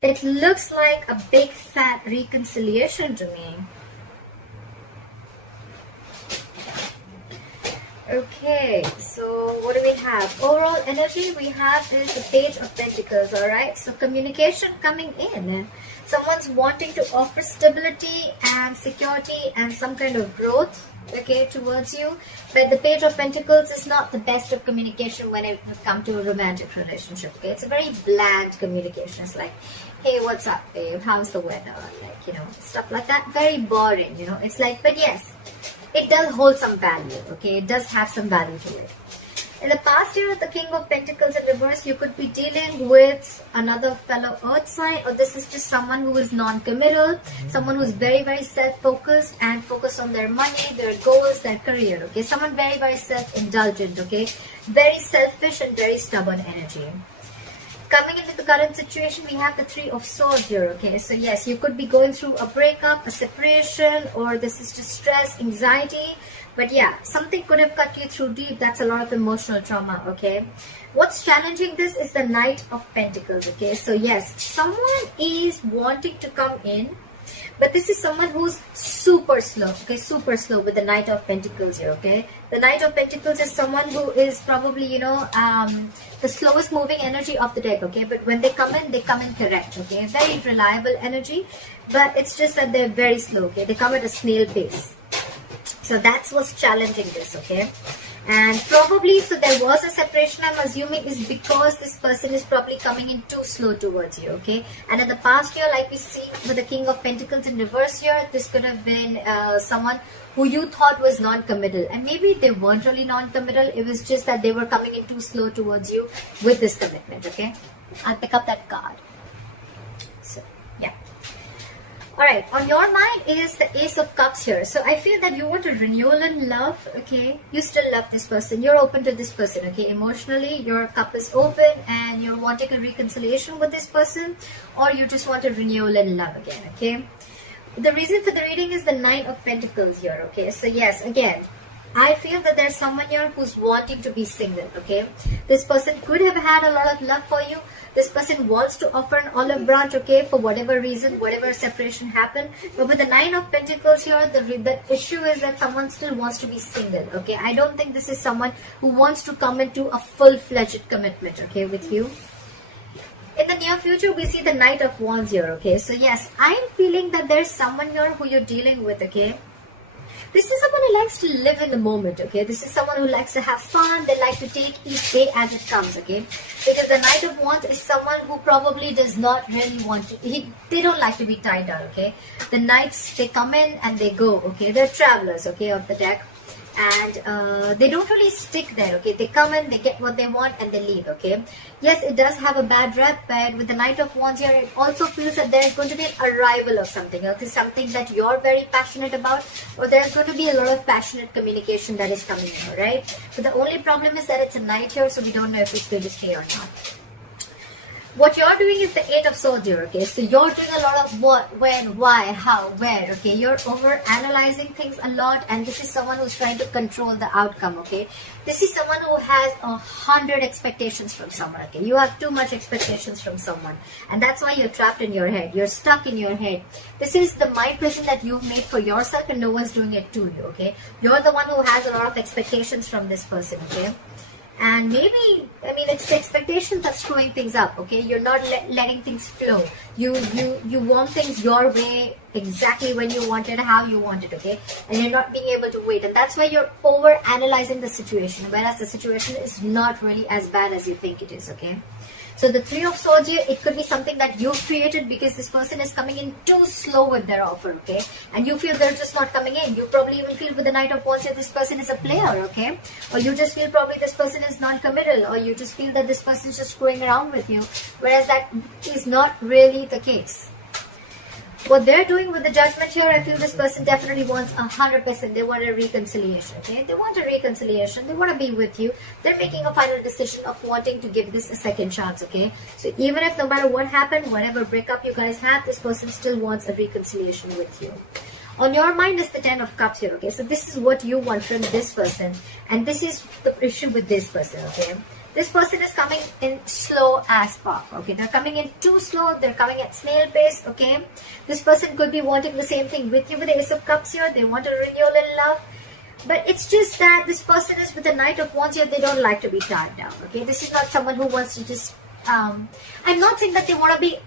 It looks like a big fat reconciliation to me. Okay, so what do we have? Overall energy we have is the Page of Pentacles, alright? So communication coming in. Someone's wanting to offer stability and security and some kind of growth, okay, towards you. But the Page of Pentacles is not the best of communication when it comes to a romantic relationship, okay? It's a very bland communication. It's like, hey, what's up, babe? How's the weather? Like, you know, stuff like that. Very boring, you know? It's like, but yes, it does hold some value, okay? It does have some value to it. In the past year, the King of Pentacles in reverse, you could be dealing with another fellow earth sign, or this is just someone who is non-committal, someone who's very, very self-focused and focused on their money, their goals, their career, okay? Someone very, very self-indulgent, okay? Very selfish and very stubborn energy. Coming into the current situation, we have the Three of Swords here, okay? So yes, you could be going through a breakup, a separation, or this is just stress, anxiety. But yeah, something could have cut you through deep. That's a lot of emotional trauma, okay? What's challenging this is the Knight of Pentacles, okay? So yes, someone is wanting to come in, but this is someone who's super slow, okay? Super slow with the Knight of Pentacles here, okay? The Knight of Pentacles is someone who is probably, you know, the slowest moving energy of the deck, okay? But when they come in correct, okay? Very reliable energy, but it's just that they're very slow, okay? They come at a snail pace. So that's what's challenging this, okay? And probably, so there was a separation, I'm assuming, is because this person is probably coming in too slow towards you, okay? And in the past year, like we see with the King of Pentacles in reverse here, this could have been someone who you thought was non-committal. And maybe they weren't really non-committal. It was just that they were coming in too slow towards you with this commitment, okay? I'll pick up that card. So, yeah. Alright, on your mind is the Ace of Cups here. So I feel that you want a renewal in love, okay? You still love this person. You're open to this person, okay? Emotionally, your cup is open and you're wanting a reconciliation with this person, or you just want a renewal in love again, okay? The reason for the reading is the Nine of Pentacles here, okay? So yes, again, I feel that there's someone here who's wanting to be single, okay? This person could have had a lot of love for you. This person wants to offer an olive branch, okay, for whatever reason, whatever separation happened. But with the Nine of Pentacles here, the issue is that someone still wants to be single, okay? I don't think this is someone who wants to come into a full-fledged commitment, okay, with you. In the near future, we see the Knight of Wands here, okay? So yes, I'm feeling that there's someone here who you're dealing with, okay? This is someone who likes to live in the moment, okay? This is someone who likes to have fun. They like to take each day as it comes, okay? Because the Knight of Wands is someone who probably does not really want to... They don't like to be tied down, okay? The Knights, they come in and they go, okay? They're travelers, okay, of the deck. And they don't really stick there, okay? They come in, they get what they want, and they leave, okay? Yes, it does have a bad rep, but with the Knight of Wands here, it also feels that there's going to be an arrival of something, okay? Something that you're very passionate about, or there's going to be a lot of passionate communication that is coming in, right? But the only problem is that it's a night here, so we don't know if it's going to stay or not. What you're doing is the Eight of Swords here, okay? So you're doing a lot of what, when, why, how, where, okay? You're over-analyzing things a lot, and this is someone who's trying to control the outcome, okay? This is someone who has 100 expectations from someone, okay? You have too much expectations from someone, and that's why you're trapped in your head. You're stuck in your head. This is the mind prison that you've made for yourself, and no one's doing it to you, okay? You're the one who has a lot of expectations from this person, okay? And maybe, I mean, it's the expectation that's screwing things up, okay? You're not letting things flow. You want things your way, exactly when you want it, how you want it, okay? And you're not being able to wait. And that's why you're over-analyzing the situation, whereas the situation is not really as bad as you think it is, okay? So the Three of Swords here, it could be something that you've created because this person is coming in too slow with their offer, okay? And you feel they're just not coming in. You probably even feel with the Knight of Wands that this person is a player, okay? Or you just feel probably this person is non-committal, or you just feel that this person is just screwing around with you, whereas that is not really the case. What they're doing with the Judgment here, I feel this person definitely wants 100%. They want a reconciliation, okay? They want a reconciliation. They want to be with you. They're making a final decision of wanting to give this a second chance, okay? So even if no matter what happened, whatever breakup you guys have, this person still wants a reconciliation with you. On your mind is the Ten of Cups here, okay? So this is what you want from this person. And this is the issue with this person, okay? This person is coming in slow as fuck, okay? They're coming in too slow. They're coming at snail pace, okay? This person could be wanting the same thing with you with the Ace of Cups here. They want a renewal in love. But it's just that this person is with the Knight of Wands here. They don't like to be tied down, okay? This is not someone who wants to just... I'm not saying that they want to be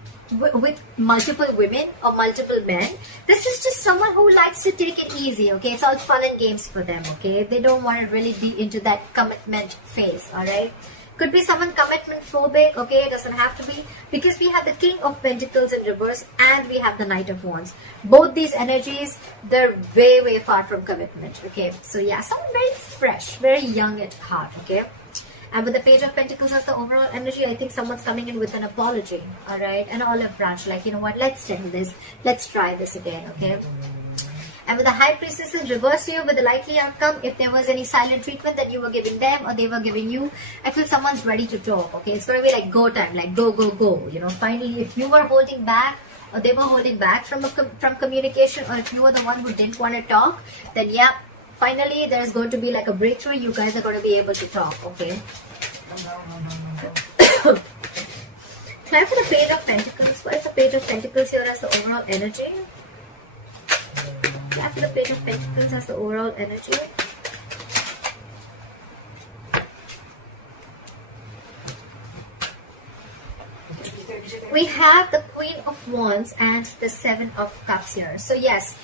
with multiple women or multiple men. This is just someone who likes to take it easy, okay? It's all fun and games for them, okay? They don't want to really be into that commitment phase, all right? Could be someone commitment phobic, okay? It doesn't have to be, because we have the King of Pentacles in reverse and we have the Knight of Wands. Both these energies, they're way far from commitment, okay? So yeah, someone very fresh, very young at heart, okay? And with the Page of Pentacles as the overall energy, I think someone's coming in with an apology, all right? An olive branch, like, you know what, let's try this. Let's try this again, okay? And with the High Priestess in reverse here, with the likely outcome, if there was any silent treatment that you were giving them or they were giving you, I feel someone's ready to talk, okay? It's going to be like go time, like go, you know? Finally, if you were holding back or they were holding back from communication, or if you were the one who didn't want to talk, then yeah, finally, there's going to be like a breakthrough. You guys are going to be able to talk, okay? Try for the Page of Pentacles. What is the Page of Pentacles here as the overall energy? Try for the Page of Pentacles as the overall energy. We have the Queen of Wands and the Seven of Cups here. So yes,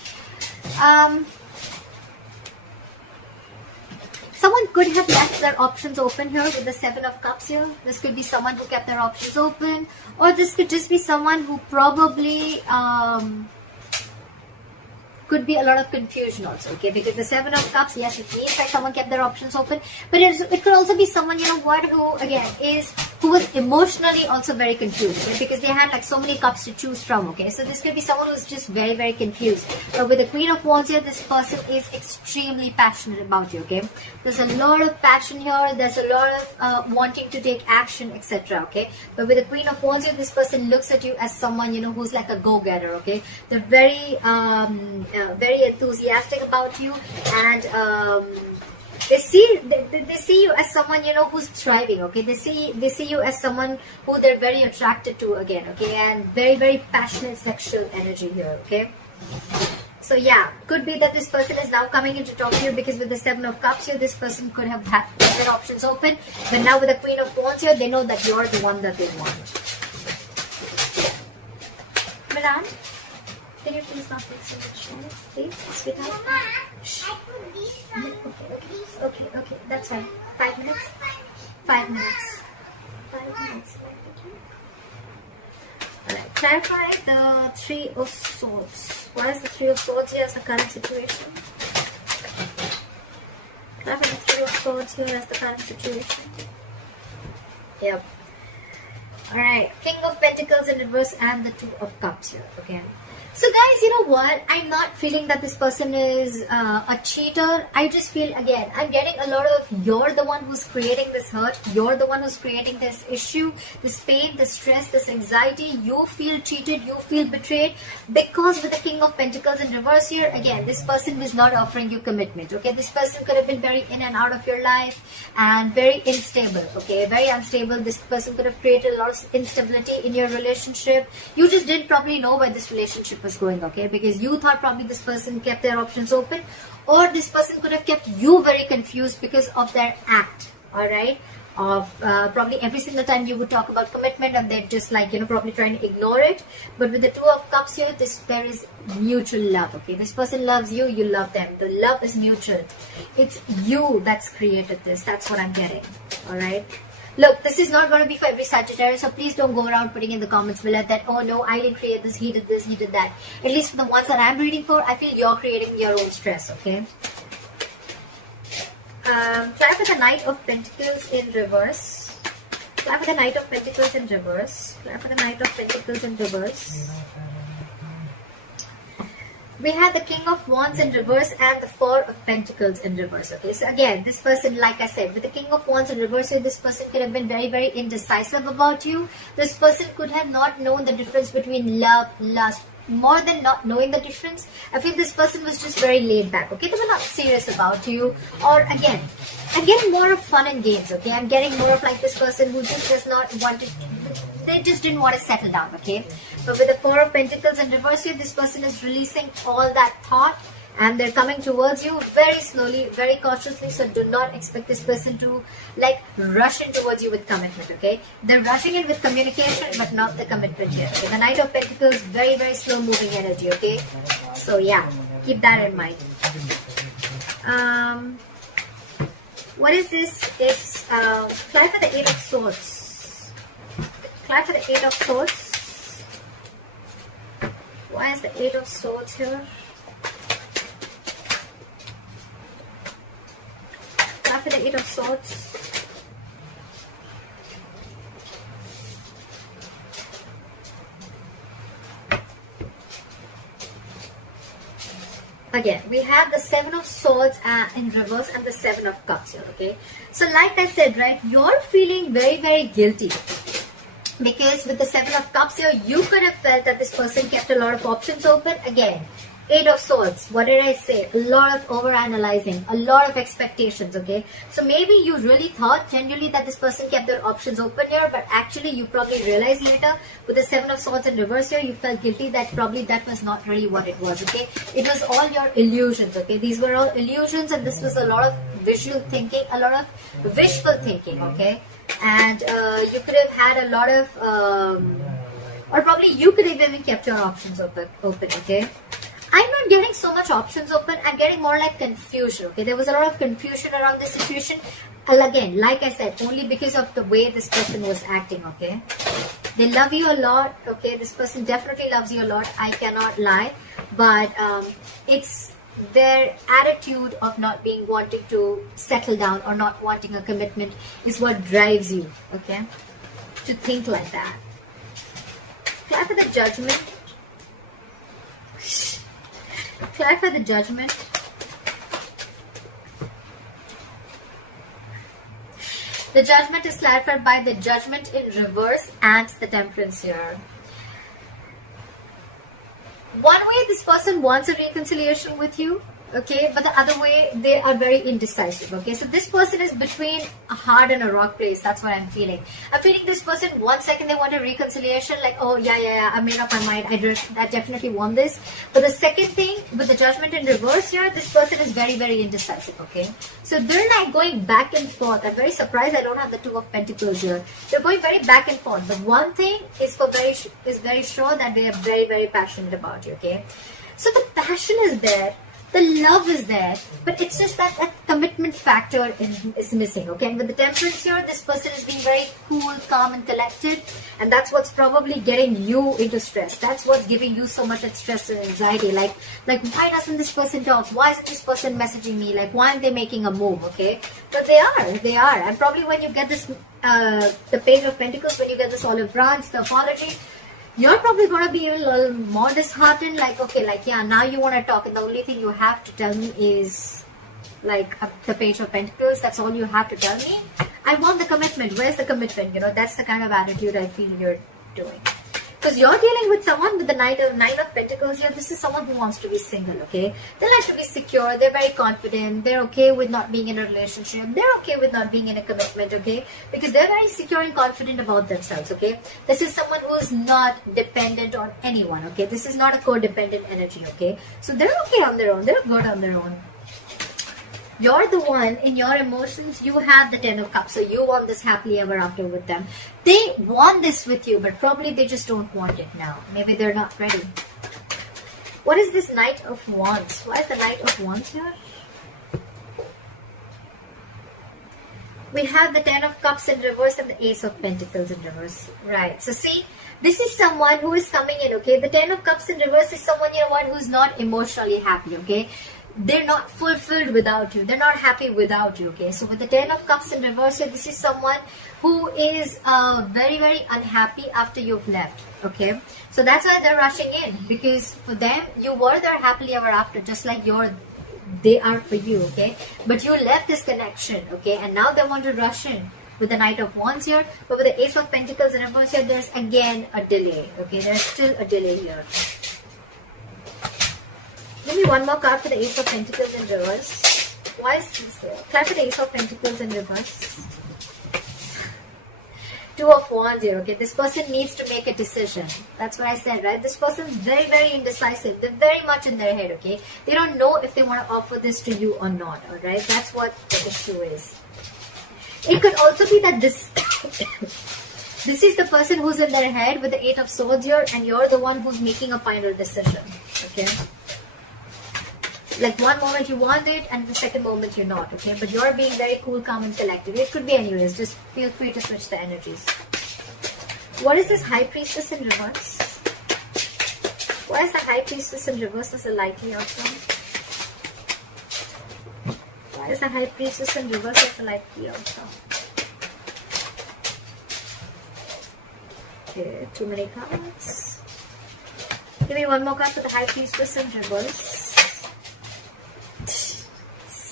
someone could have left their options open here with the Seven of Cups here. This could be someone who kept their options open, or this could just be someone who probably could be a lot of confusion also, okay? Because the Seven of Cups, yes, it means like someone kept their options open, but it could also be someone, you know what, who again who was emotionally also very confused, okay? Because they had like so many cups to choose from, okay? So this could be someone who's just very confused. But with the Queen of Wands here, this person is extremely passionate about you, okay? There's a lot of passion here. There's a lot of wanting to take action, etc., okay? But with the Queen of Wands here, this person looks at you as someone, you know, who's like a go-getter, okay? They're very enthusiastic about you, and they see you as someone, you know, who's thriving, okay? They see you as someone who they're very attracted to again, okay? And very passionate sexual energy here, okay? So yeah, could be that this person is now coming in to talk to you, because with the Seven of Cups here, this person could have had their options open, but now with the Queen of Wands here, they know that you're the one that they want. Madam, can you please not make so much noise, please, sweetheart? Mama, I put this on. Okay, that's fine. 5 minutes? 5 minutes. 5 minutes. Alright, clarify the Three of Swords. What is the Three of Swords here as the current situation? Clarify the Three of Swords here as the current situation. Yep. Alright, King of Pentacles in reverse and the Two of Cups here, okay? So guys, you know what? I'm not feeling that this person is a cheater. I just feel, again, I'm getting a lot of you're the one who's creating this hurt. You're the one who's creating this issue, this pain, this stress, this anxiety. You feel cheated. You feel betrayed. Because with the King of Pentacles in reverse here, again, this person is not offering you commitment. Okay, this person could have been very in and out of your life and very unstable. Okay, very unstable. This person could have created a lot of instability in your relationship. You just didn't probably know where this relationship was going, okay? Because you thought probably this person kept their options open, or this person could have kept you very confused because of their act, all right? Of probably every single time you would talk about commitment, and they're just like, you know, probably trying to ignore it. But with the Two of Cups here, there is mutual love, okay? This person loves you, you love them. The love is mutual. It's you that's created this. That's what I'm getting, all right? Look, this is not going to be for every Sagittarius, so please don't go around putting in the comments below that, oh no, I didn't create this, he did this, he did that. At least for the ones that I'm reading for, I feel you're creating your own stress, okay? Try for the Knight of Pentacles in reverse. Try for the Knight of Pentacles in reverse. Try for the Knight of Pentacles in reverse. We have the King of Wands in reverse and the Four of Pentacles in reverse. Okay, so again, this person, like I said, with the King of Wands in reverse, this person could have been very indecisive about you. This person could have not known the difference between love, lust, more than not knowing the difference, I feel this person was just very laid back, okay? They were not serious about you. Or again, I'm getting more of fun and games, okay? I'm getting more of like this person who just does not want to, they just didn't want to settle down, okay? But with the Four of Pentacles in reverse here, this person is releasing all that thought, and they're coming towards you very slowly, very cautiously. So do not expect this person to like rush in towards you with commitment, okay? They're rushing in with communication, but not the commitment here, okay? The Knight of Pentacles, very, very slow moving energy, okay? So yeah, keep that in mind. What is this? It's apply for the Eight of Swords. Apply for the Eight of Swords. Why is the Eight of Swords here? After the Eight of Swords. Again, we have the Seven of Swords in reverse and the Seven of Cups here, okay? So like I said, right, you're feeling very, very guilty. Because with the Seven of Cups here, you could have felt that this person kept a lot of options open. Again, Eight of Swords, what did I say? A lot of over-analyzing, a lot of expectations, okay? So maybe you really thought genuinely that this person kept their options open here, but actually you probably realized later with the Seven of Swords in reverse here, you felt guilty that probably that was not really what it was, okay? It was all your illusions, okay? These were all illusions, and this was a lot of visual thinking, a lot of wishful thinking, okay? And you could have had a lot of, or probably you could have even kept your options open, okay? I'm not getting so much options open. I'm getting more like confusion, okay? There was a lot of confusion around this situation. And again, like I said, only because of the way this person was acting, okay? They love you a lot, okay? This person definitely loves you a lot. I cannot lie. But it's their attitude of not being wanting to settle down or not wanting a commitment is what drives you, okay? To think like that. Clap for the Judgment. Clarify the Judgment. The Judgment is clarified by the Judgment in reverse and the Temperance here. One way this person wants a reconciliation with you, okay, but the other way they are very indecisive, okay? So this person is between a hard and a rock place. That's what I'm feeling. I'm feeling this person, 1 second they want a reconciliation, like, oh yeah, I made up my mind, I definitely want this. But the second thing, with the Judgment in reverse here, this person is very, very indecisive, okay? So they're like going back and forth. I'm very surprised I don't have the Two of Pentacles here. They're going very back and forth. But one thing is very sure that they are very, very passionate about you, okay? So the passion is there. The love is there, but it's just that commitment factor is missing, okay? And with the Temperance here, this person is being very cool, calm, and collected, and that's what's probably getting you into stress. That's what's giving you so much stress and anxiety. Like why doesn't this person talk? Why isn't this person messaging me? Like, why aren't they making a move, okay? But they are. And probably when you get this, the Page of Pentacles, when you get this olive branch, the apology, you're probably going to be a little more disheartened, like, okay, like, yeah, now you want to talk, and the only thing you have to tell me is, like, the Page of Pentacles. That's all you have to tell me. I want the commitment. Where's the commitment? You know, that's the kind of attitude I feel you're doing. Because you're dealing with someone with the Nine of Pentacles here. This is someone who wants to be single, okay? They like to be secure. They're very confident. They're okay with not being in a relationship. They're okay with not being in a commitment, okay? Because they're very secure and confident about themselves, okay? This is someone who is not dependent on anyone, okay? This is not a codependent energy, okay? So they're okay on their own. They're good on their own. You're the one, in your emotions, you have the Ten of Cups. So you want this happily ever after with them. They want this with you, but probably they just don't want it now. Maybe they're not ready. What is this Knight of Wands? Why is the Knight of Wands here? We have the Ten of Cups in reverse and the Ace of Pentacles in reverse. Right. So see, this is someone who is coming in, okay? The Ten of Cups in reverse is someone, you know what, who's not emotionally happy, okay? They're not fulfilled without you. They're not happy without you, okay? So with the Ten of Cups in reverse here, this is someone who is very, very unhappy after you've left, okay? So that's why they're rushing in, because for them, you were there happily ever after, just like they are for you, okay? But you left this connection, okay? And now they want to rush in with the Knight of Wands here. But with the Ace of Pentacles in reverse here, there's again a delay, okay? There's still a delay here. Give me one more card for the Ace of Pentacles in reverse. Why is this here? Card for the Ace of Pentacles in reverse. Two of Wands here, okay? This person needs to make a decision. That's what I said, right? This person's very, very indecisive. They're very much in their head, okay? They don't know if they want to offer this to you or not, alright? That's what the issue is. It could also be that this this is the person who's in their head with the Eight of Swords here, and you're the one who's making a final decision, okay? Like one moment you want it and the second moment you're not, okay? But you're being very cool, calm and collected. It could be anyways. Just feel free to switch the energies. What is this High Priestess in reverse? Why is the High Priestess in reverse as a likely outcome? Why is the High Priestess in reverse as a likely outcome? Okay, too many cards. Give me one more card for the High Priestess in reverse.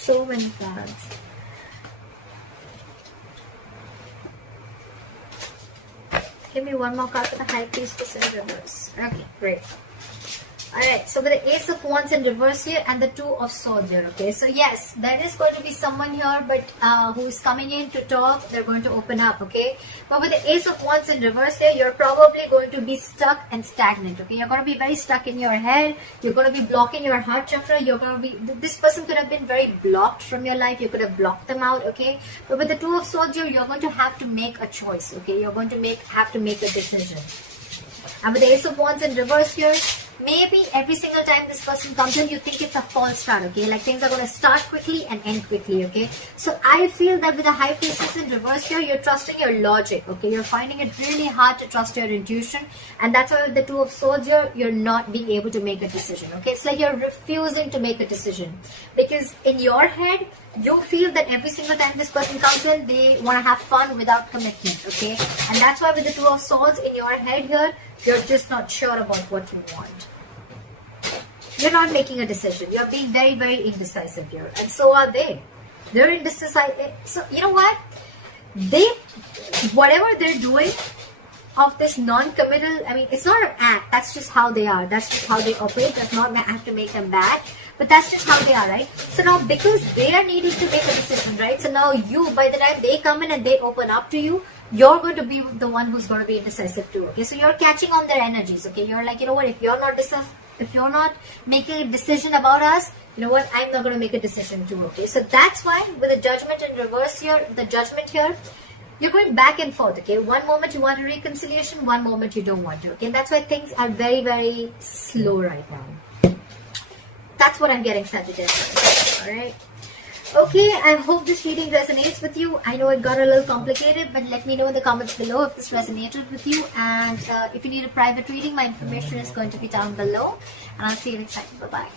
So many cards. Give me one more card for the High Priestess in reverse. Okay, great. Alright, so with the Ace of Wands in reverse here and the Two of Swords here, okay? So yes, there is going to be someone here but who is coming in to talk. They're going to open up, okay? But with the Ace of Wands in reverse here, you're probably going to be stuck and stagnant, okay? You're going to be very stuck in your head. You're going to be blocking your heart chakra. You're going to be... This person could have been very blocked from your life. You could have blocked them out, okay? But with the Two of Swords here, you're going to have to make a choice, okay? You're going to have to make a decision. And with the Ace of Wands in reverse here, maybe every single time this person comes in, you think it's a false start, okay? Like things are going to start quickly and end quickly, okay? So I feel that with the High Priestess in reverse here, you're trusting your logic, okay? You're finding it really hard to trust your intuition. And that's why with the Two of Swords here, you're not being able to make a decision, okay? It's like you're refusing to make a decision. Because in your head, you feel that every single time this person comes in, they want to have fun without commitment, okay? And that's why with the Two of Swords in your head here, you're just not sure about what you want. You're not making a decision. You're being very, very indecisive here. And so are they. They're indecisive. So, you know what? Whatever they're doing of this non-committal, I mean, it's not an act. That's just how they are. That's just how they operate. Does not have to make them bad. But that's just how they are, right? So now, because they are needing to make a decision, right? So now you, by the time they come in and they open up to you, you're going to be the one who's going to be indecisive too, okay? So you're catching on their energies, okay? You're like, you know what, if you're not making a decision about us, you know what, I'm not going to make a decision too, okay? So that's why with the Judgment in reverse here, the Judgment here, you're going back and forth, okay? One moment you want a reconciliation, one moment you don't want to, okay? And that's why things are very, very slow right now. That's what I'm getting, Sagittarius, alright? Okay, I hope this reading resonates with you. I know it got a little complicated, but let me know in the comments below if this resonated with you. And if you need a private reading, my information is going to be down below. And I'll see you next time. Bye-bye.